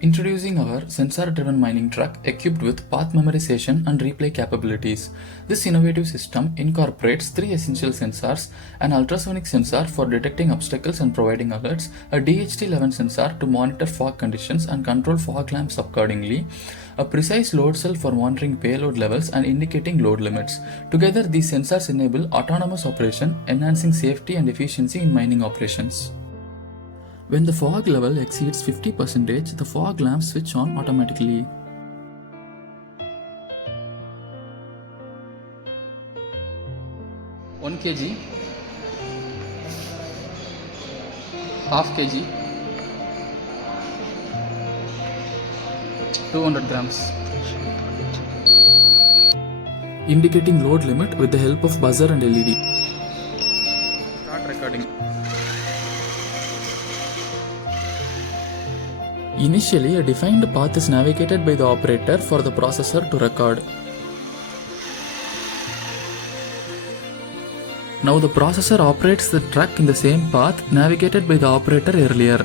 Introducing our sensor-driven mining truck equipped with path memorization and replay capabilities. This innovative system incorporates three essential sensors: an ultrasonic sensor for detecting obstacles and providing alerts, a DHT11 sensor to monitor fog conditions and control fog lamps accordingly, a precise load cell for monitoring payload levels and indicating load limits. Together, these sensors enable autonomous operation, enhancing safety and efficiency in mining operations. When the fog level exceeds 50%, the fog lamps switch on automatically. One kg, half kg, 200 grams. Indicating load limit with the help of buzzer and LED. Start recording. Initially, a defined path is navigated by the operator for the processor to record. Now the processor operates the truck in the same path navigated by the operator earlier.